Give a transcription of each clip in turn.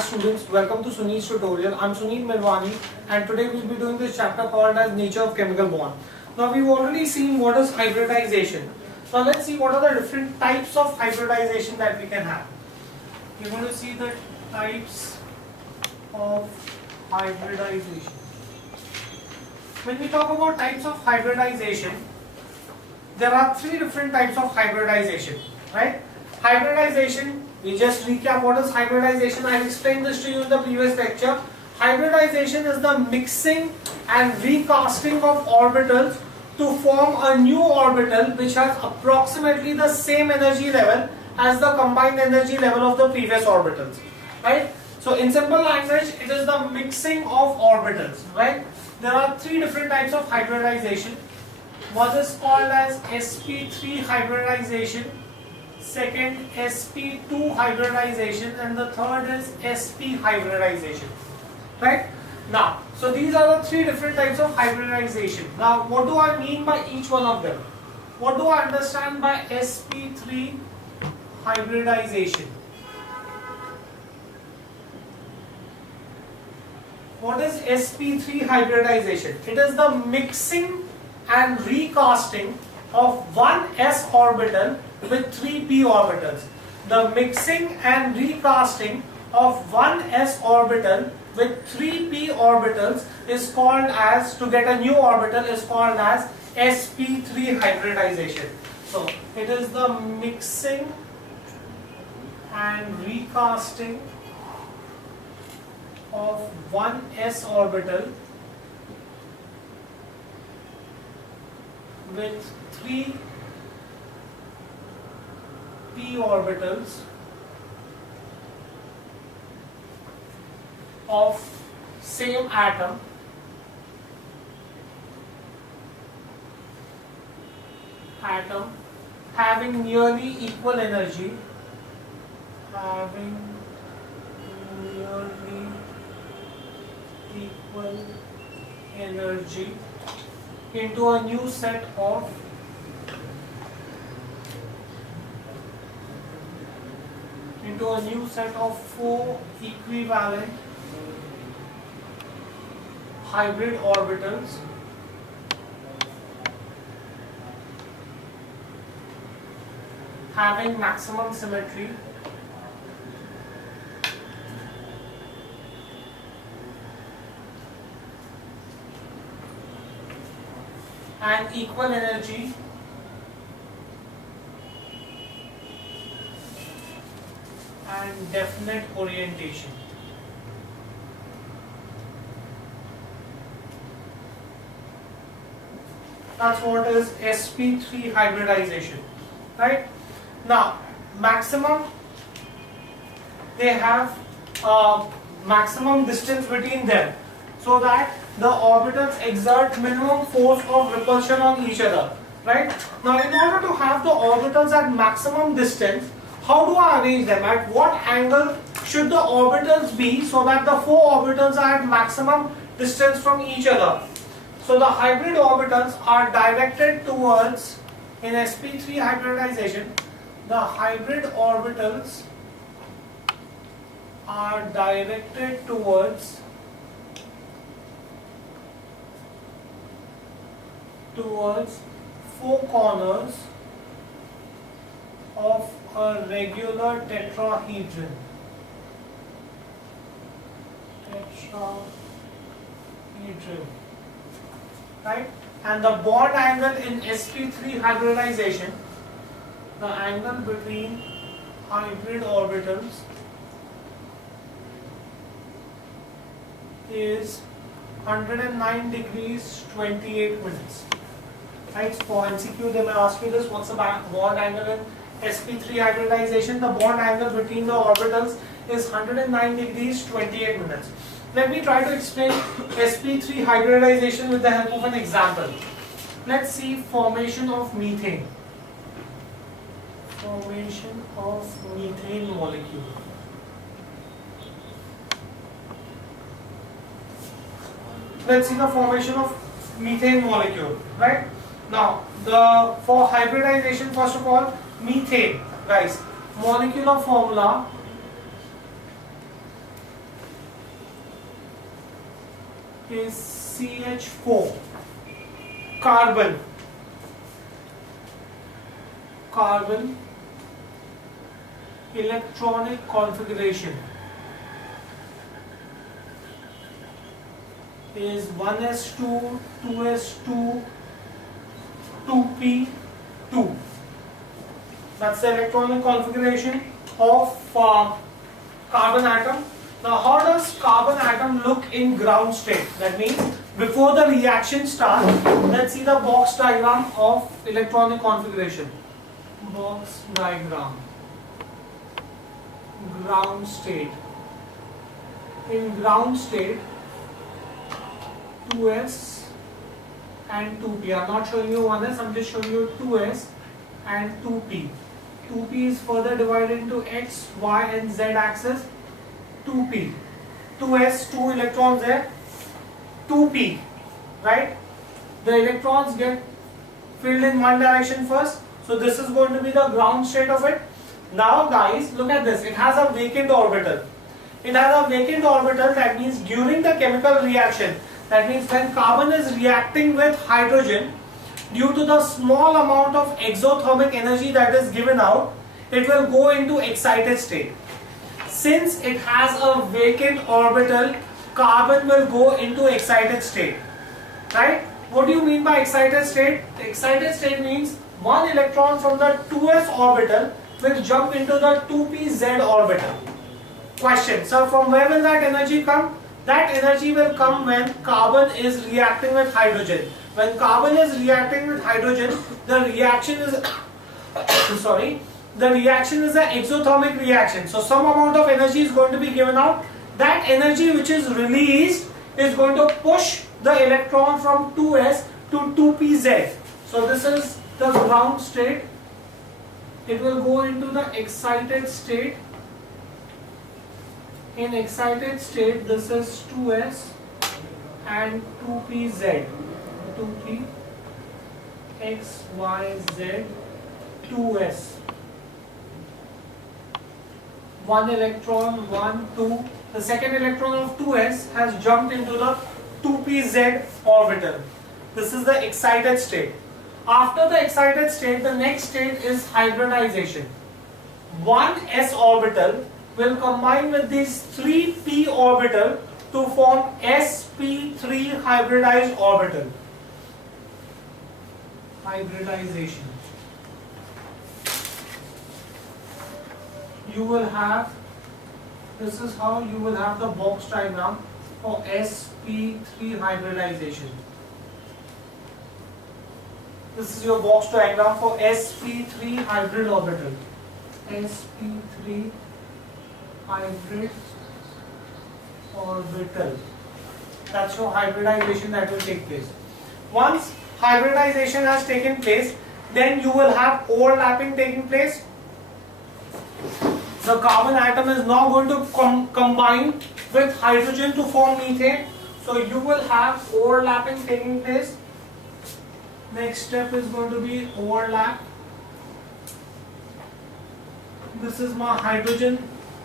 Students, welcome to Sunil's tutorial. I'm Sunil Mirwani and today we'll be doing this chapter called as Nature of Chemical Bond. Now we've already seen what is hybridization. Now let's see what are the different types of hybridization that we can have. We're going to see the types of hybridization. When we talk about types of hybridization, there are three different types of hybridization, right? Hybridization, we just recap what is hybridization. I explained this to you in the previous lecture. Hybridization is the mixing and recasting of orbitals to form a new orbital which has approximately the same energy level as the combined energy level of the previous orbitals, right? So in simple language, it is the mixing of orbitals, right? There are three different types of hybridization. One is called as sp3 hybridization, second sp2 hybridization, and the third is sp hybridization, right? Now, so these are the three different types of hybridization. Now, what do I mean by each one of them? What do I understand by sp3 hybridization? What is sp3 hybridization? It is the mixing and recasting of one s orbital with three p orbitals. The mixing and recasting of one s orbital with three p orbitals is called as, to get a new orbital, is called as sp3 hybridization. So it is the mixing and recasting of one s orbital with three p orbitals of same atom having nearly equal energy, into a new set of four equivalent hybrid orbitals having maximum symmetry and equal energy and definite orientation. That's what is sp3 hybridization, right? Now, maximum, they have maximum distance between them so that the orbitals exert minimum force of repulsion on each other, right? Now, in order to have the orbitals at maximum distance, how do I arrange them? At what angle should the orbitals be so that the four orbitals are at maximum distance from each other? So the hybrid orbitals are directed towards, in sp3 hybridization, the hybrid orbitals are directed towards four corners of a regular tetrahedron. Right? And the bond angle in sp3 hybridization, the angle between hybrid orbitals is 109 degrees 28 minutes. Right? For MCQ they may ask you this, what's the bond angle in sp3 hybridization? The bond angle between the orbitals is 109 degrees 28 minutes. Let me try to explain sp3 hybridization with the help of an example. Let's see formation of methane. Formation of methane molecule. Let's see the formation of methane molecule, right? Now, for hybridization, first of all, methane, guys, molecular formula is CH4. Carbon electronic configuration is 1s2, 2s2, 2p2. That's the electronic configuration of carbon atom. Now, how does carbon atom look in ground state? That means before the reaction starts, let's see the box diagram of electronic configuration. Box diagram. Ground state. In ground state, 2s and 2p. I'm not showing you 1s, I'm just showing you 2s and 2p. 2p is further divided into x, y and z axis. 2p. 2s, 2 electrons there. 2p, right? The electrons get filled in one direction first. So this is going to be the ground state of it. Now guys, look at this. It has a vacant orbital. It has a vacant orbital, that means during the chemical reaction, that means when carbon is reacting with hydrogen, due to the small amount of exothermic energy that is given out, it will go into excited state. Since it has a vacant orbital, carbon will go into excited state. Right? What do you mean by excited state? Excited state means one electron from the 2s orbital will jump into the 2pz orbital. Question, sir, from where will that energy come? That energy will come when carbon is reacting with hydrogen. When carbon is reacting with hydrogen, the reaction is the reaction is an exothermic reaction. So some amount of energy is going to be given out. That energy which is released is going to push the electron from 2s to 2pz. So this is the ground state. It will go into the excited state. In excited state, this is 2s and 2pz. 2p, x, y, z, 2s. One electron, 1, 2. The second electron of 2s has jumped into the 2pz orbital. This is the excited state. After the excited state, the next state is hybridization. One s orbital will combine with this 3p orbital to form sp3 hybridized orbital. Hybridization. You will have, this is how you will have the box diagram for sp3 hybridization. This is your box diagram for sp3 hybrid orbital. sp3 hybrid orbital. That's your hybridization that will take place. Once hybridization has taken place, then you will have overlapping taking place. The carbon atom is now going to combine with hydrogen to form methane. So you will have overlapping taking place. Next step is going to be overlap. This is my hydrogen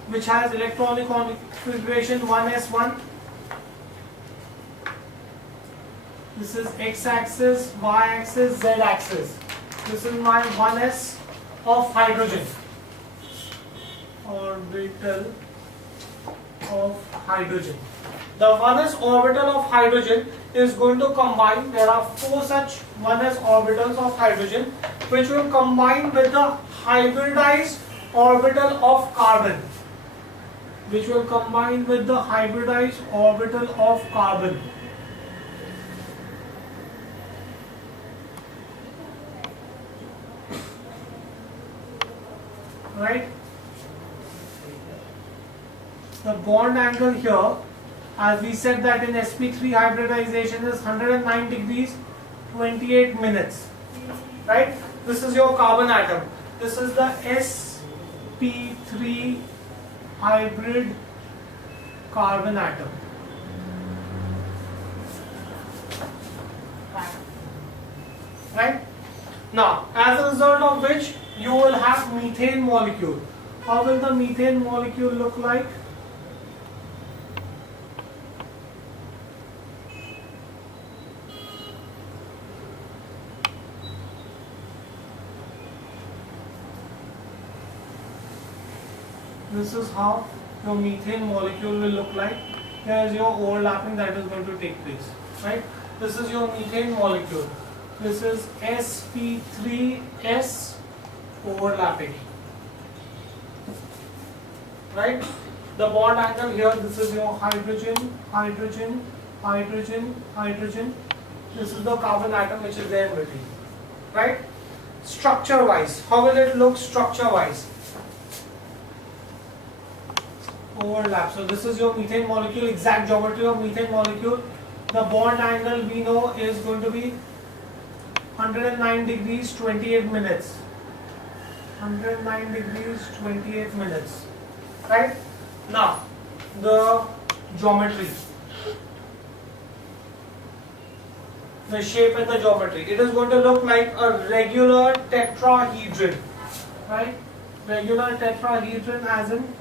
which has electronic configuration 1s1. This is x-axis, y-axis, z-axis. This is my 1s of hydrogen. Orbital of hydrogen. The 1s orbital of hydrogen is going to combine. There are 4 such 1s orbitals of hydrogen which will combine with the hybridized orbital of carbon. Which will combine with the hybridized orbital of carbon. Right? The bond angle here, as we said that in sp3 hybridization is 109 degrees 28 minutes. Right? This is your carbon atom. This is the sp3 hybrid carbon atom. Right? Now, as a result of which you will have methane molecule. How will the methane molecule look like? This is how your methane molecule will look like. Here is your overlapping that is going to take place, right? This is your methane molecule. This is sp3s overlapping, right? The bond angle here, this is your hydrogen, hydrogen, hydrogen, hydrogen. This is the carbon atom which is there in between, right? Structure wise, how will it look structure wise? Overlap. So this is your methane molecule, exact geometry of methane molecule. The bond angle we know is going to be 109 degrees 28 minutes. 109 degrees 28 minutes. Right? Now, the geometry. The shape and the geometry. It is going to look like a regular tetrahedron. Right? Regular tetrahedron as in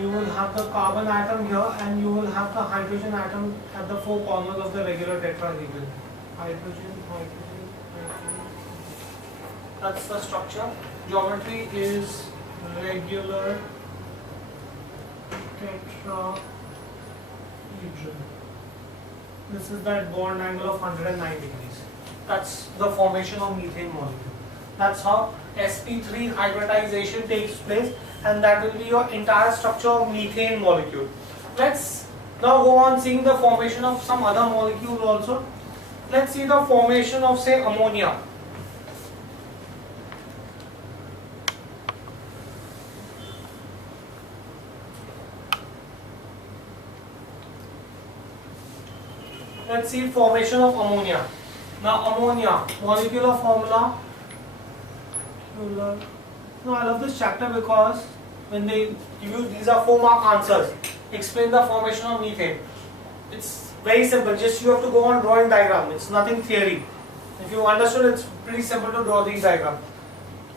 you will have the carbon atom here and you will have the hydrogen atom at the four corners of the regular tetrahedron. Hydrogen, hydrogen, hydrogen. That's the structure. Geometry is regular tetrahedron. This is that bond angle of 109 degrees. That's the formation of methane molecule. That's how sp3 hybridization takes place, and that will be your entire structure of methane molecule. Let's now go on seeing the formation of some other molecules also. Let's see the formation of, say, ammonia. Let's see formation of ammonia. Now ammonia, molecular formula. No, I love this chapter because when they give you, these are 4-mark answers. Explain the formation of methane. It's very simple, just you have to go on drawing diagram. It's nothing theory. If you understood, it's pretty simple to draw these diagrams.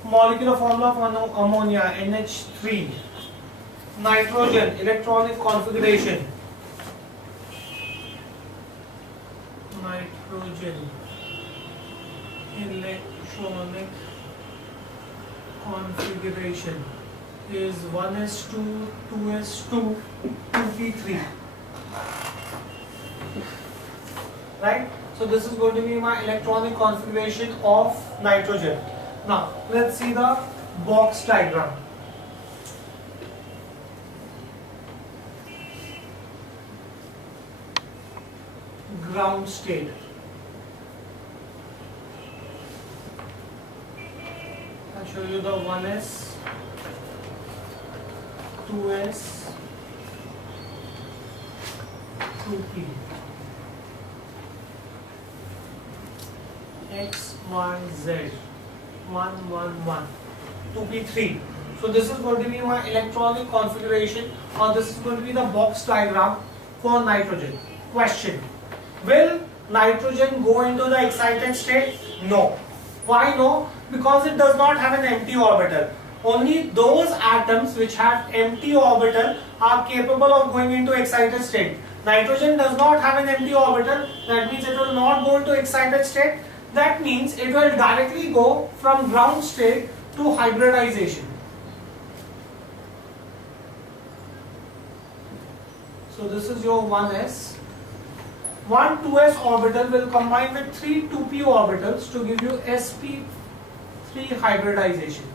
Molecular formula of ammonia, NH3. Nitrogen, electronic configuration. Nitrogen, electronic configuration is 1s2, 2s2, 2p3. Right? So this is going to be my electronic configuration of nitrogen. Now let's see the box diagram. Ground state. I'll show you the 1s, 2s, 2p, x, y, z, 1, 1, 1, 2p3. So this is going to be my electronic configuration, or this is going to be the box diagram for nitrogen. Question: will nitrogen go into the excited state? No. Why no? Because it does not have an empty orbital. Only those atoms which have empty orbital are capable of going into excited state. Nitrogen does not have an empty orbital. That means it will not go into excited state. That means it will directly go from ground state to hybridization. So this is your 1s. One 2s orbital will combine with 3 2p orbitals to give you sp3 hybridization.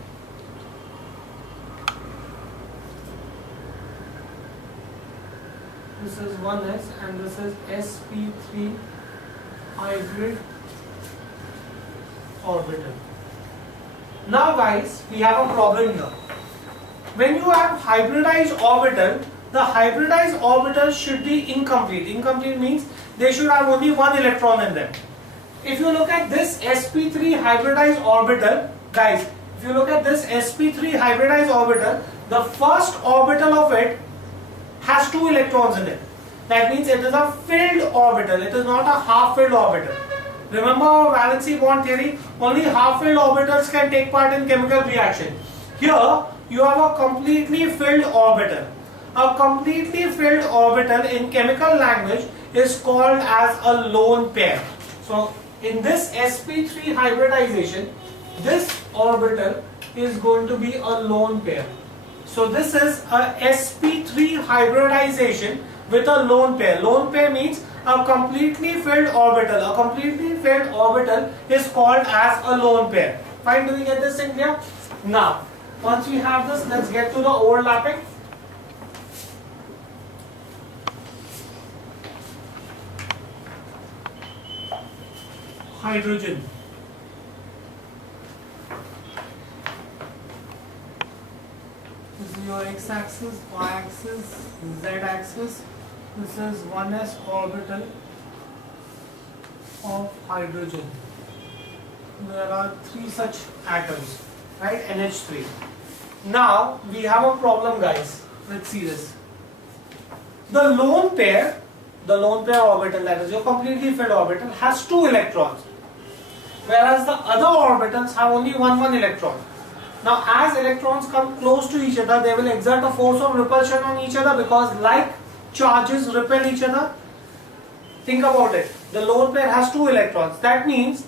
This is 1s and this is sp3 hybrid orbital. Now guys, we have a problem here. When you have hybridized orbital, the hybridized orbital should be incomplete. Incomplete means they should have only one electron in them. If you look at this sp3 hybridized orbital, guys, if you look at this sp3 hybridized orbital, the first orbital of it has 2 electrons in it. That means it is a filled orbital. It is not a half-filled orbital. Remember our valency bond theory? Only half-filled orbitals can take part in chemical reaction. Here, you have a completely filled orbital. A completely filled orbital in chemical language is called as a lone pair. So in this sp3 hybridization, this orbital is going to be a lone pair. So this is a sp3 hybridization with a lone pair. Lone pair means a completely filled orbital. A completely filled orbital is called as a lone pair. Fine, do we get this in here? Now, once we have this, let's get to the overlapping. Hydrogen. This is your x-axis, y-axis, z-axis. This is 1s orbital of hydrogen. There are 3 such atoms, right? NH3. Now we have a problem, guys. Let's see this. The lone pair orbital, that is your completely filled orbital, has 2 electrons, whereas the other orbitals have only one electron. Now as electrons come close to each other, they will exert a force of repulsion on each other because like charges repel each other. Think about it. The lone pair has 2 electrons. That means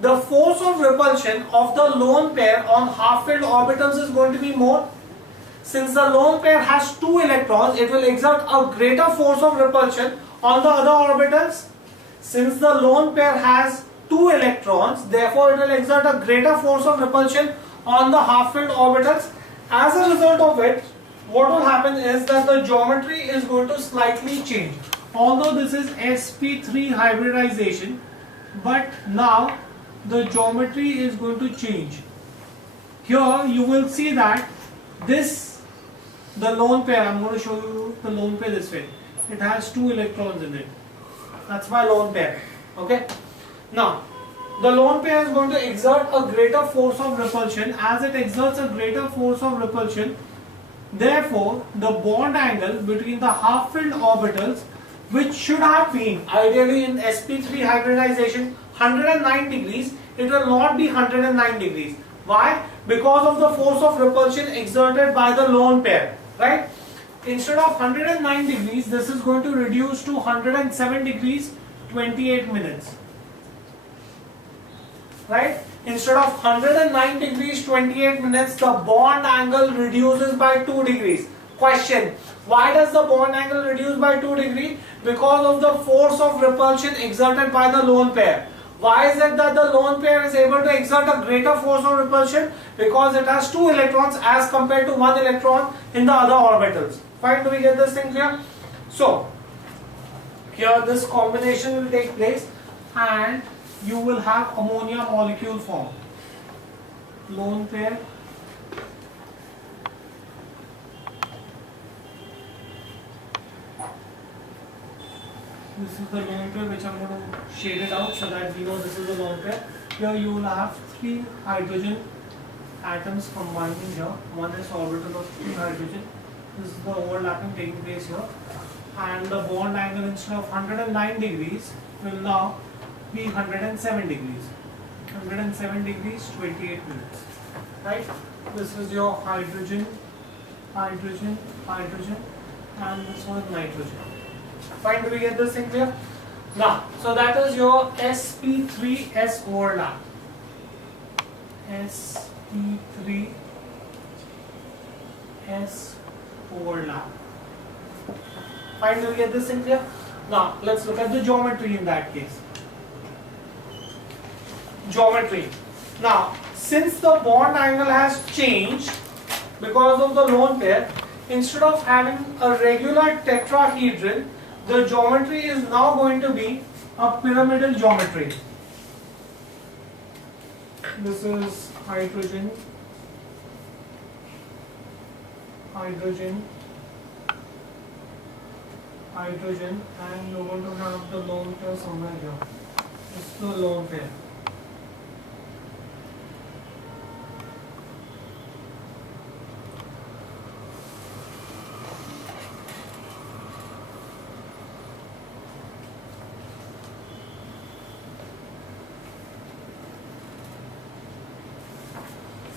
the force of repulsion of the lone pair on half-filled orbitals is going to be more. Since the lone pair has 2 electrons, it will exert a greater force of repulsion on the other orbitals. Since the lone pair has 2 electrons, therefore it will exert a greater force of repulsion on the half-filled orbitals. As a result of it, what will happen is that the geometry is going to slightly change. Although this is sp3 hybridization, but now the geometry is going to change. Here you will see that the lone pair, I'm going to show you the lone pair this way. It has 2 electrons in it. That's my lone pair. Okay. Now, the lone pair is going to exert a greater force of repulsion. As it exerts a greater force of repulsion, therefore, the bond angle between the half-filled orbitals, which should have been ideally in sp3 hybridization 109 degrees, it will not be 109 degrees. Why? Because of the force of repulsion exerted by the lone pair, right? Instead of 109 degrees, this is going to reduce to 107 degrees 28 minutes. Right? Instead of 109 degrees 28 minutes, the bond angle reduces by 2 degrees. Question: why does the bond angle reduce by 2 degrees? Because of the force of repulsion exerted by the lone pair. Why is it that the lone pair is able to exert a greater force of repulsion? Because it has 2 electrons as compared to 1 electron in the other orbitals. Fine, do we get this thing here? So, here this combination will take place and you will have ammonia molecule form. Lone pair, this is the lone pair which I am going to shade it out so that we know this is the lone pair. Here you will have 3 hydrogen atoms combining here. 1s orbital of 3 hydrogen. This is the overlapping taking place here. And the bond angle instead of 109 degrees will now be 107 degrees. 107 degrees 28 minutes. Right? This is your hydrogen, hydrogen, hydrogen, and this one nitrogen. Fine, do we get this thing clear? Now, so that is your sp3s overlap. sp3s overlap. Fine, do we get this thing clear? Now, let's look at the geometry in that case. Geometry. Now, since the bond angle has changed because of the lone pair, instead of having a regular tetrahedron, the geometry is now going to be a pyramidal geometry. This is hydrogen, hydrogen, hydrogen, and you're going to have the lone pair somewhere here. This is the lone pair.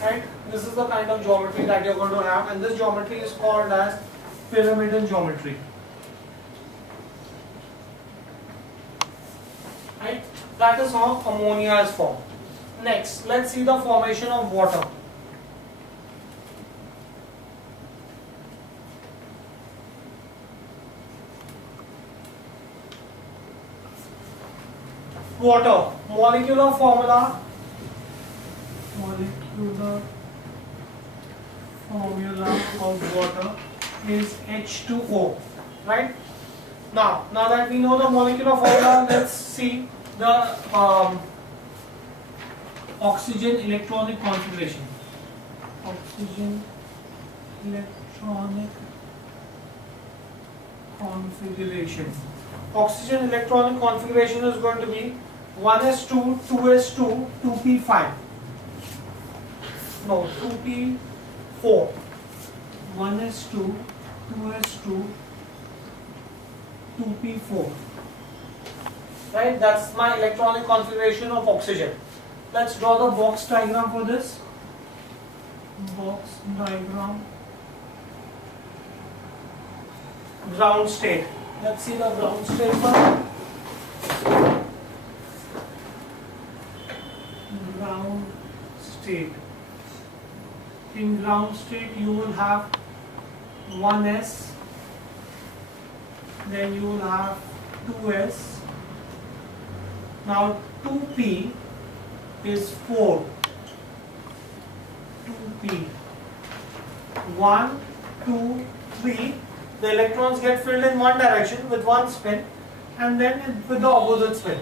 Right? This is the kind of geometry that you're going to have, and this geometry is called as pyramidal geometry. Right? That is how ammonia is formed. Next, let's see the formation of water. Water, molecular formula of water is H2O, right? Now that we know the molecular formula, let's see the oxygen electronic configuration. Oxygen electronic configuration. Oxygen electronic configuration is going to be 1s2, 2s2, 2p5. No, 2p4. 1s2, 2s2, 2p4. Right, that's my electronic configuration of oxygen. Let's draw the box diagram for this. Box diagram. Ground state. Let's see the ground state first. Ground state. In ground state you will have 1s, then you will have 2s. Now 2p is 4. 2p. 1, 2, 3. The electrons get filled in one direction with one spin, and then with the opposite spin.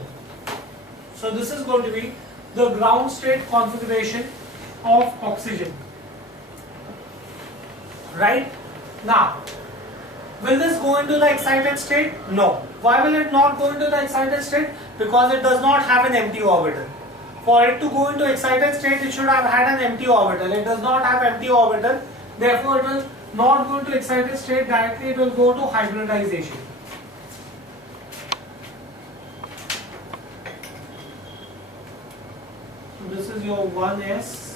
So this is going to be the ground state configuration of oxygen. Right? Now, will this go into the excited state? No. Why will it not go into the excited state? Because it does not have an empty orbital. For it to go into excited state, it should have had an empty orbital. It does not have empty orbital. Therefore, it will not go into excited state directly. It will go to hybridization. So this is your 1s.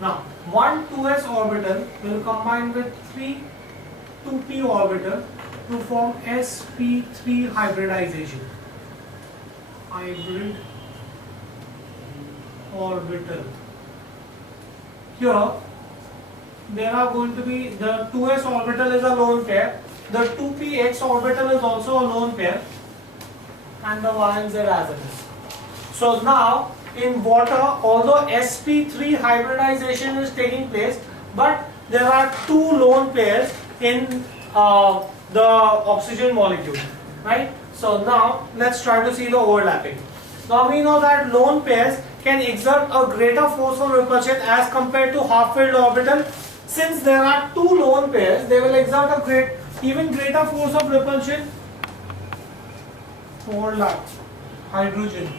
Now, one 2s orbital will combine with 3 2p orbital to form sp3 hybridization. Hybrid orbital. Here, there are going to be the 2s orbital is a lone pair, the 2px orbital is also a lone pair, and the y and z as it is. So now, in water, although sp3 hybridization is taking place, but there are two lone pairs in the oxygen molecule, right? So now let's try to see the overlapping. Now we know that lone pairs can exert a greater force of repulsion as compared to half-filled orbital. Since there are two lone pairs, they will exert a even greater force of repulsion. Overlap. Hydrogen.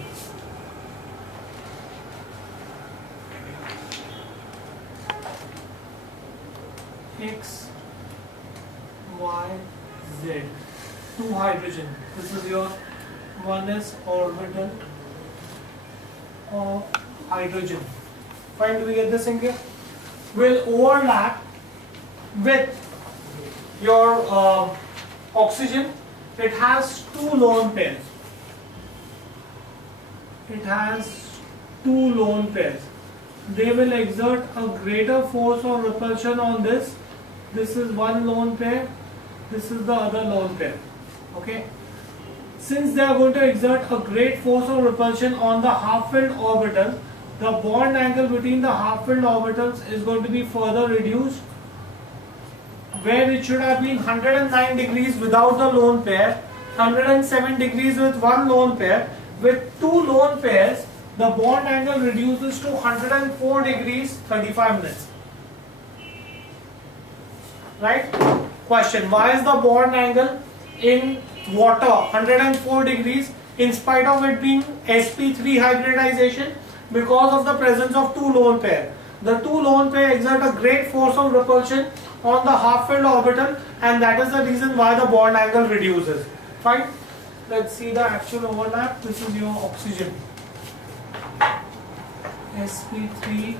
X, Y, Z. Two hydrogen. This is your 1s orbital of hydrogen. Fine, do we get this in here? Will overlap with your oxygen. It has two lone pairs. It has two lone pairs. They will exert a greater force of repulsion on this. This is one lone pair. This is the other lone pair. Okay. Since they are going to exert a great force of repulsion on the half-filled orbital, the bond angle between the half-filled orbitals is going to be further reduced. Where it should have been 109 degrees without the lone pair, 107 degrees with one lone pair. With two lone pairs, the bond angle reduces to 104 degrees 35 minutes. Right? Question: why is the bond angle in water 104 degrees in spite of it being sp3 hybridization? Because of the presence of two lone pair. The two lone pair exert a great force of repulsion on the half-filled orbital, and that is the reason why the bond angle reduces. Fine. Let's see the actual overlap. This is your oxygen. sp3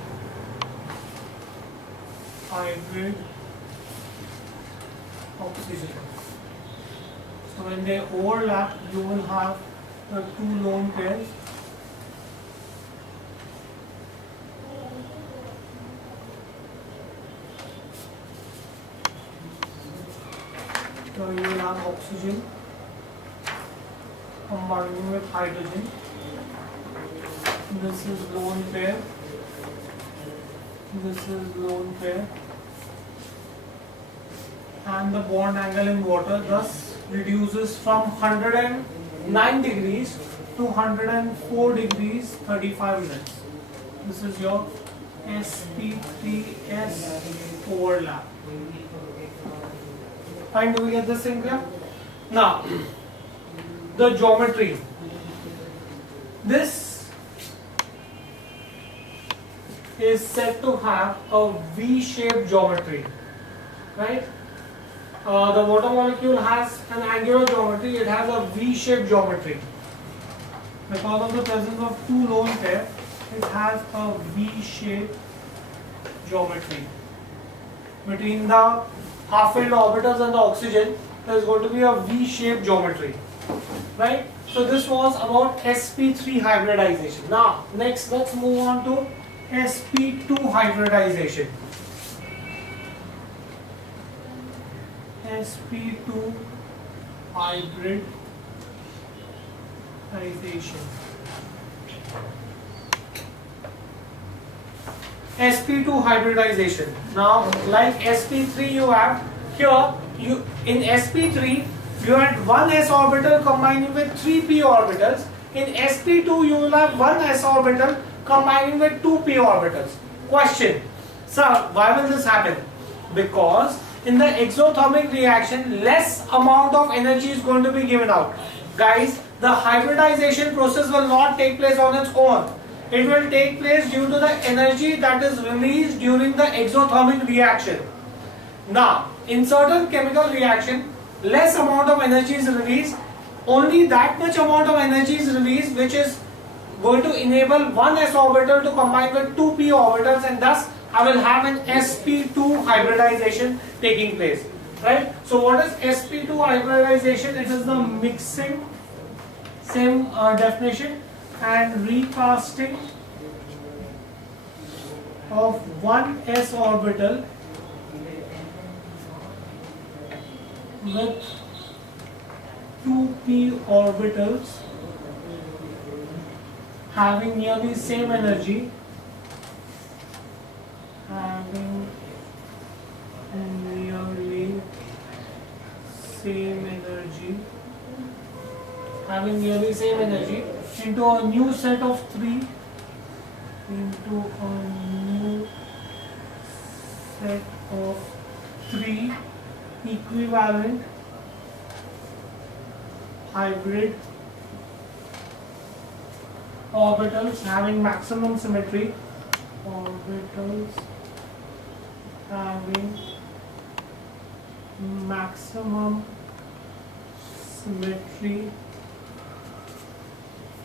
hybrid oxygen. So when they overlap, you will have the two lone pairs. So you will have oxygen combining with hydrogen. This is lone pair. This is lone pair. And the bond angle in water thus reduces from 109 degrees to 104 degrees 35 minutes. This is your sp3s overlap. Fine, do we get this thing clear? Now, the geometry. This is said to have a V-shaped geometry, right? The water molecule has an angular geometry, it has a V-shaped geometry. Because of the presence of two lone pair, it has a V-shaped geometry. Between the half-filled orbitals and the oxygen, there is going to be a V-shaped geometry, right? So this was about sp3 hybridization. Now, next let's move on to sp2 hybridization. sp2 hybridization. sp2 hybridization. Now, like sp3, you have here, in sp3 you had one s orbital combining with three p orbitals. In sp2 you will have one s orbital combining with two p orbitals. Question: sir, why will this happen? Because in the exothermic reaction, less amount of energy is going to be given out. Guys, the hybridization process will not take place on its own. It will take place due to the energy that is released during the exothermic reaction. Now, in certain chemical reaction, less amount of energy is released. Only that much amount of energy is released which is going to enable one s orbital to combine with two p orbitals, and thus I will have an sp2 hybridization taking place, right? So what is sp2 hybridization? It is the mixing, same definition, and recasting of one s orbital with two p orbitals having nearly same energy, having nearly same energy into a new set of three, equivalent hybrid orbitals having maximum symmetry,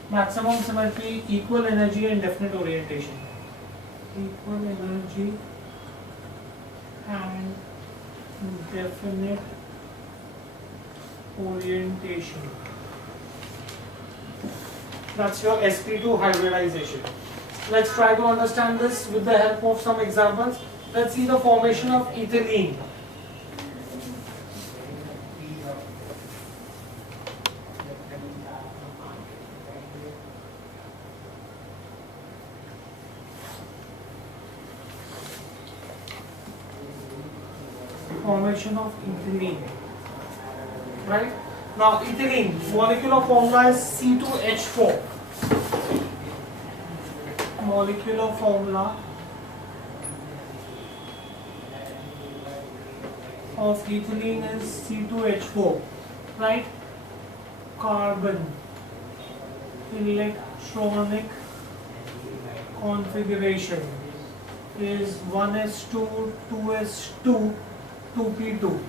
maximum symmetry, equal energy and definite orientation. That's your sp2 hybridization. Let's try to understand this with the help of some examples. Let's see the formation of ethylene. Formation of ethylene, right? Now ethylene, molecular formula is C2H4. Molecular formula of ethylene is C2H4, right? Carbon electronic configuration is 1s2, 2s2, 2p2.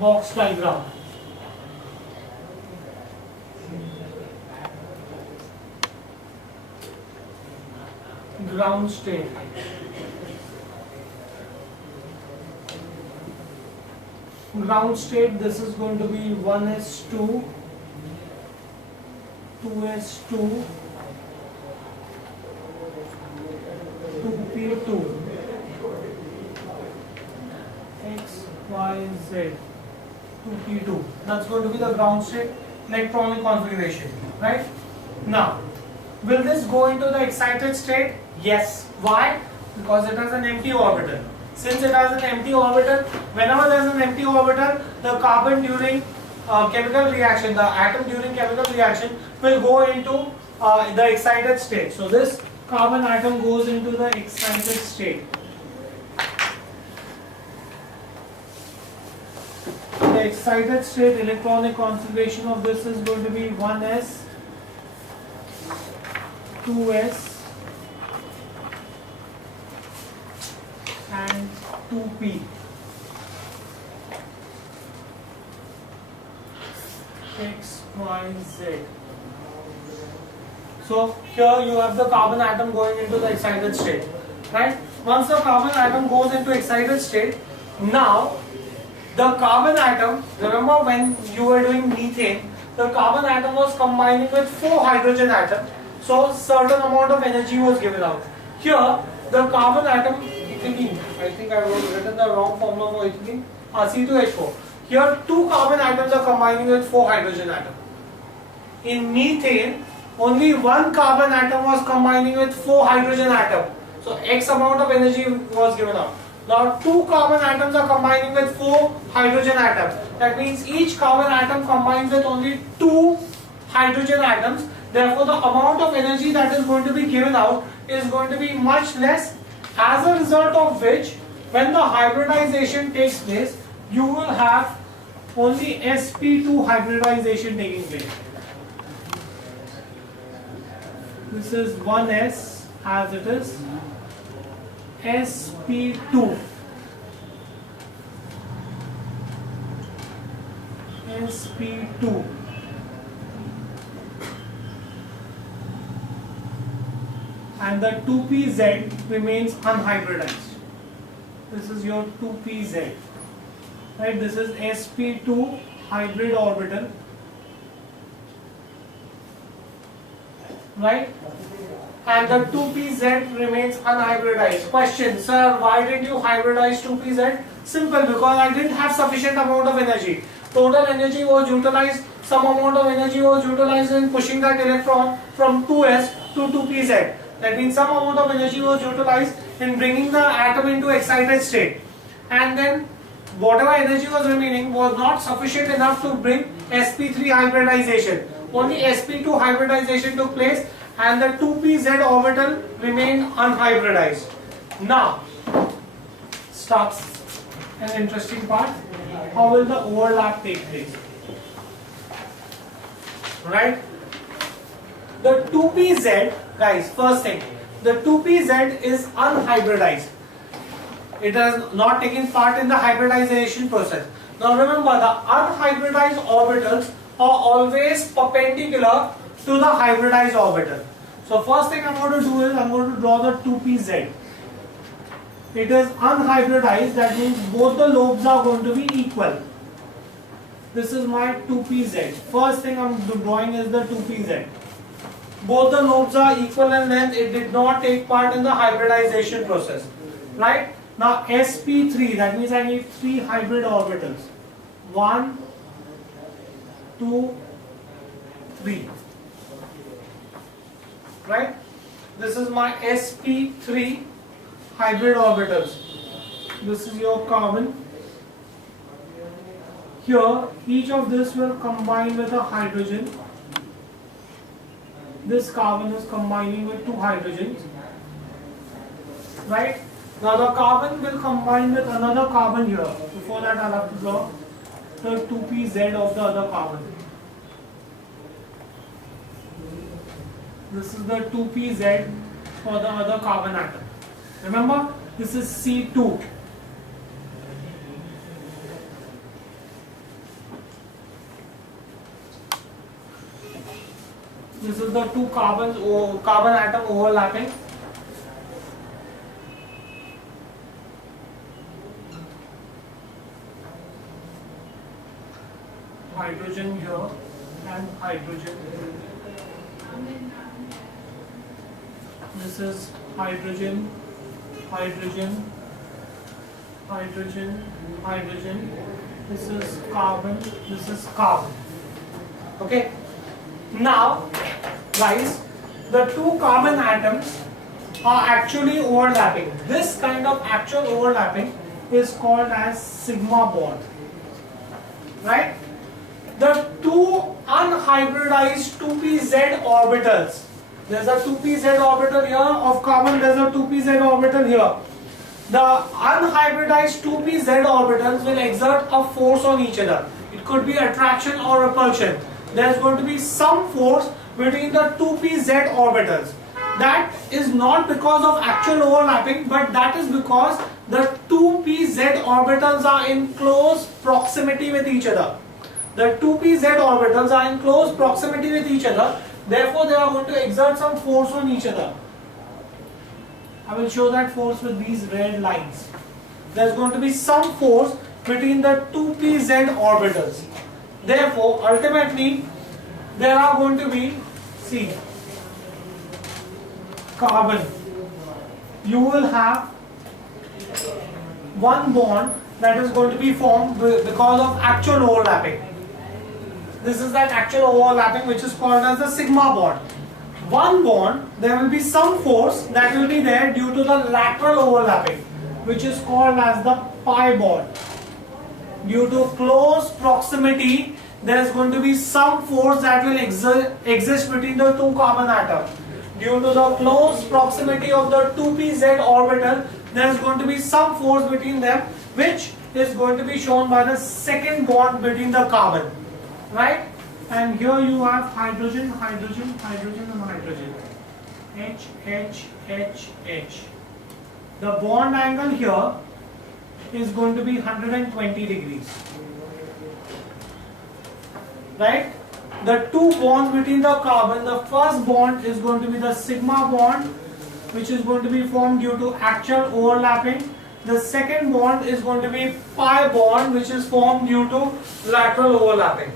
Box diagram. ground state. Ground state, this is going to be 1s2, 2s2, 2p2, x, y, z, 2p2. That's going to be the ground state electronic configuration, right? Now, will this go into the excited state? Yes. Why? Because it has an empty orbital. Since it has an empty orbital, whenever there is an empty orbital, the carbon during chemical reaction, the atom during chemical reaction will go into the excited state. So this carbon atom goes into the excited state. The excited state electronic configuration of this is going to be 1s, 2s, and 2p. X, Y, Z. So here you have the carbon atom going into the excited state, right? Once the carbon atom goes into excited state, now the carbon atom, remember when you were doing methane, the carbon atom was combining with 4 hydrogen atoms, so certain amount of energy was given out. Here the carbon atom, ethylene, I think I wrote written the wrong formula for ethylene, C2H4. Here 2 carbon atoms are combining with 4 hydrogen atoms. In methane, only 1 carbon atom was combining with 4 hydrogen atoms. So X amount of energy was given out. Now 2 carbon atoms are combining with 4 hydrogen atoms. That means each carbon atom combines with only 2 hydrogen atoms. Therefore, the amount of energy that is going to be given out is going to be much less. As a result of which, when the hybridization takes place, you will have only sp2 hybridization taking place. This is 1s as it is, sp2, sp2, and the 2pz remains unhybridized. This is your 2pz, right? This is sp2 hybrid orbital, right? And the 2pz remains unhybridized. Question, sir, why did you hybridize 2pz? Simple, because I didn't have sufficient amount of energy. Total energy was utilized, some amount of energy was utilized in pushing that electron from 2s to 2pz. That means some amount of energy was utilized in bringing the atom into excited state. And then whatever energy was remaining was not sufficient enough to bring sp3 hybridization. Only sp2 hybridization took place and the 2pz orbital remained unhybridized. Now starts an interesting part. How will the overlap take place? Right? The 2pz, guys, first thing, the 2pz is unhybridized. It has not taken part in the hybridization process. Now remember, the unhybridized orbitals are always perpendicular to the hybridized orbital. So first thing I'm going to do is I'm going to draw the 2pz. It is unhybridized, that means both the lobes are going to be equal. This is my 2pz. First thing I'm drawing is the 2pz. Both the lobes are equal in length. It did not take part in the hybridization process. Right? Now sp3, that means I need 3 hybrid orbitals. 1, 2, 3. Right? This is my sp3 hybrid orbitals. This is your carbon. Here, each of this will combine with a hydrogen. This carbon is combining with 2 hydrogens. Right? Now the carbon will combine with another carbon here. Before that I'll have to draw the 2pz of the other carbon. This is the 2pz for the other carbon atom. Remember, this is C2. This is the 2 carbon atom overlapping. hydrogen here and hydrogen. This is hydrogen, hydrogen, hydrogen, hydrogen. This is carbon, this is carbon. Okay. Now, guys, the two carbon atoms are actually overlapping. This kind of actual overlapping is called as sigma bond. Right? The two unhybridized 2pz orbitals. There's a 2pz orbital here of carbon, there's a 2pz orbital here. The unhybridized 2pz orbitals will exert a force on each other. It could be attraction or repulsion. There's going to be some force between the 2pz orbitals. That is not because of actual overlapping, but that is because the 2pz orbitals are in close proximity with each other. The 2pz orbitals are in close proximity with each other, therefore they are going to exert some force on each other. I will show that force with these red lines. There is going to be some force between the 2pz orbitals. Therefore, ultimately, there are going to be, see, carbon. You will have one bond that is going to be formed because of actual overlapping. This is that actual overlapping which is called as the sigma bond. One bond, there will be some force that will be there due to the lateral overlapping, which is called as the pi bond. Due to close proximity, there is going to be some force that will exist between the two carbon atoms. Due to the close proximity of the 2pz orbital, there is going to be some force between them, which is going to be shown by the second bond between the carbon. Right? And here you have hydrogen, hydrogen, hydrogen and hydrogen. H, H, H, H. The bond angle here is going to be 120 degrees. Right? The two bonds between the carbon, the first bond is going to be the sigma bond, which is going to be formed due to actual overlapping. The second bond is going to be pi bond, which is formed due to lateral overlapping.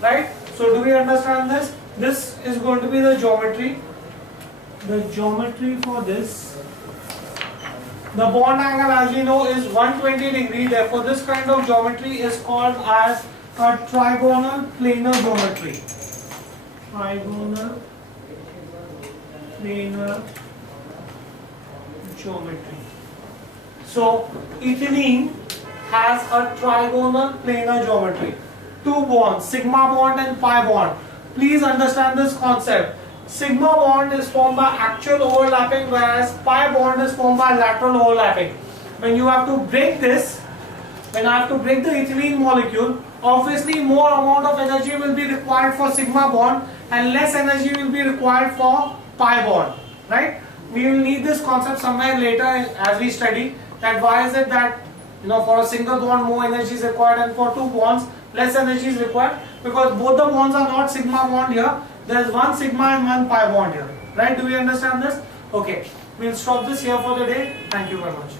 Right? So do we understand this? This is going to be the geometry. The geometry for this. The bond angle, as we know, is 120 degree. Therefore, this kind of geometry is called as a trigonal planar geometry. Trigonal planar geometry. So, ethylene has a trigonal planar geometry. Two bonds, sigma bond and pi bond. Please understand this concept. Sigma bond is formed by actual overlapping, whereas pi bond is formed by lateral overlapping. When you have to break this, when I have to break the ethylene molecule, obviously more amount of energy will be required for sigma bond and less energy will be required for pi bond. Right? We will need this concept somewhere later as we study that why is it that for a single bond more energy is required and for two bonds less energy is required, because both the bonds are not sigma bond here. There is one sigma and one pi bond here. Right? Do we understand this? Okay. We'll stop this here for the day. Thank you very much.